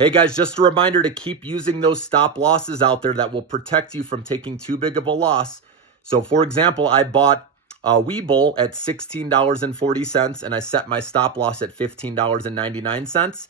Hey guys, just a reminder to keep using those stop losses out there that will protect you from taking too big of a loss. So for example, I bought a Webull at $16.40 and I set my stop loss at $15.99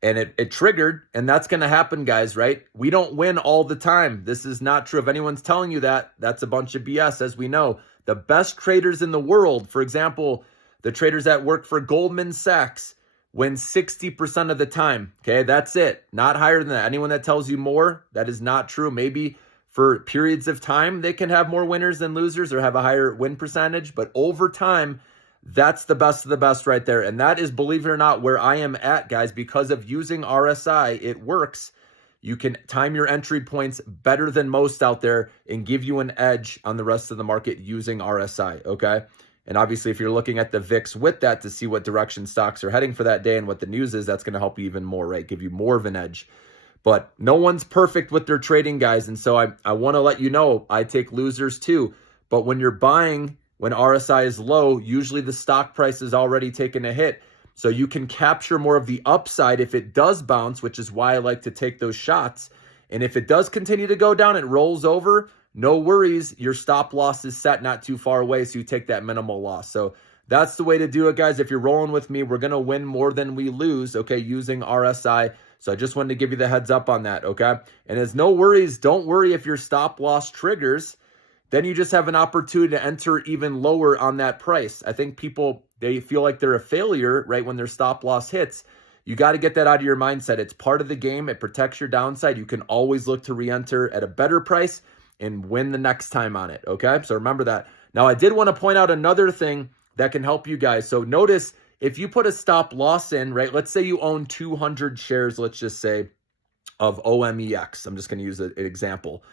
and it triggered, and that's going to happen, guys, right? We don't win all the time. This is not true. If anyone's telling you that, that's a bunch of BS. As we know, the best traders in the world, for example, the traders that work for Goldman Sachs, win 60% of the time. Okay, that's it. Not higher than that. Anyone that tells you more, that is not true. Maybe for periods of time, they can have more winners than losers or have a higher win percentage, but over time, that's the best of the best right there. And that is, believe it or not, where I am at, guys, because of using RSI. It works. You can time your entry points better than most out there and give you an edge on the rest of the market using RSI, okay? And obviously, if you're looking at the VIX with that to see what direction stocks are heading for that day and what the news is, that's going to help you even more, right? Give you more of an edge. But no one's perfect with their trading, guys. And so I want to let you know, I take losers too. But when you're buying, when RSI is low, usually the stock price is already taken a hit. So you can capture more of the upside if it does bounce, which is why I like to take those shots. And if it does continue to go down, it rolls over, no worries. Your stop loss is set not too far away, so you take that minimal loss. So that's the way to do it, guys. If you're rolling with me, we're going to win more than we lose, okay, using RSI. So I just wanted to give you the heads up on that, okay? And as no worries, don't worry if your stop loss triggers, then you just have an opportunity to enter even lower on that price. I think people, they feel like they're a failure, right, when their stop loss hits. You got to get that out of your mindset. It's part of the game. It protects your downside. You can always look to re-enter at a better price and win the next time on it, okay? So remember that. Now, I did want to point out another thing that can help you guys. So notice if you put a stop loss in, right? Let's say you own 200 shares, let's just say, of OMEX. I'm just going to use an example,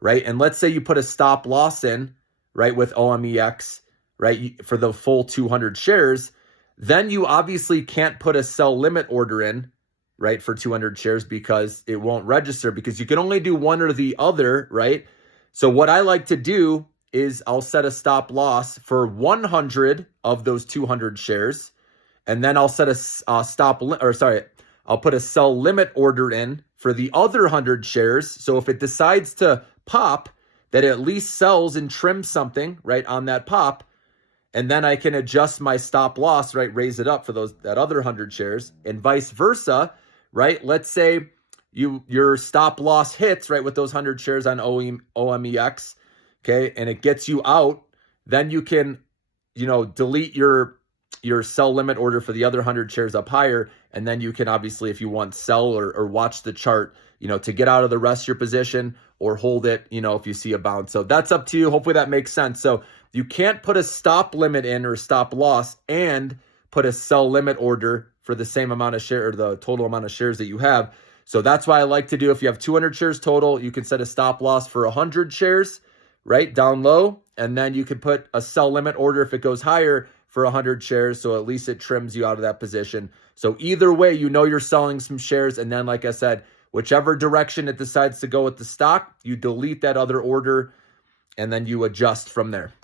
right? And let's say you put a stop loss in, right, with OMEX, right, for the full 200 shares. Then you obviously can't put a sell limit order in, right, for 200 shares because it won't register because you can only do one or the other, right? So what I like to do is I'll set a stop loss for 100 of those 200 shares, and then I'll set I'll put a sell limit order in for the other 100 shares. So if it decides to pop, that it at least sells and trims something, right, on that pop, and then I can adjust my stop loss, right, raise it up for that other 100 shares, and vice versa, right? Let's say your stop loss hits, right, with those 100 shares on OMEX, okay, and it gets you out, then you can, delete your sell limit order for the other 100 shares up higher, and then you can obviously, if you want, sell or watch the chart, to get out of the rest of your position or hold it, if you see a bounce. So that's up to you. Hopefully that makes sense. So you can't put a stop limit in or stop loss and put a sell limit order for the same amount of share or the total amount of shares that you have. So that's why I like to do, if you have 200 shares total, you can set a stop loss for 100 shares, right, down low. And then you can put a sell limit order if it goes higher for 100 shares. So at least it trims you out of that position. So either way, you're selling some shares. And then, like I said, whichever direction it decides to go with the stock, you delete that other order and then you adjust from there.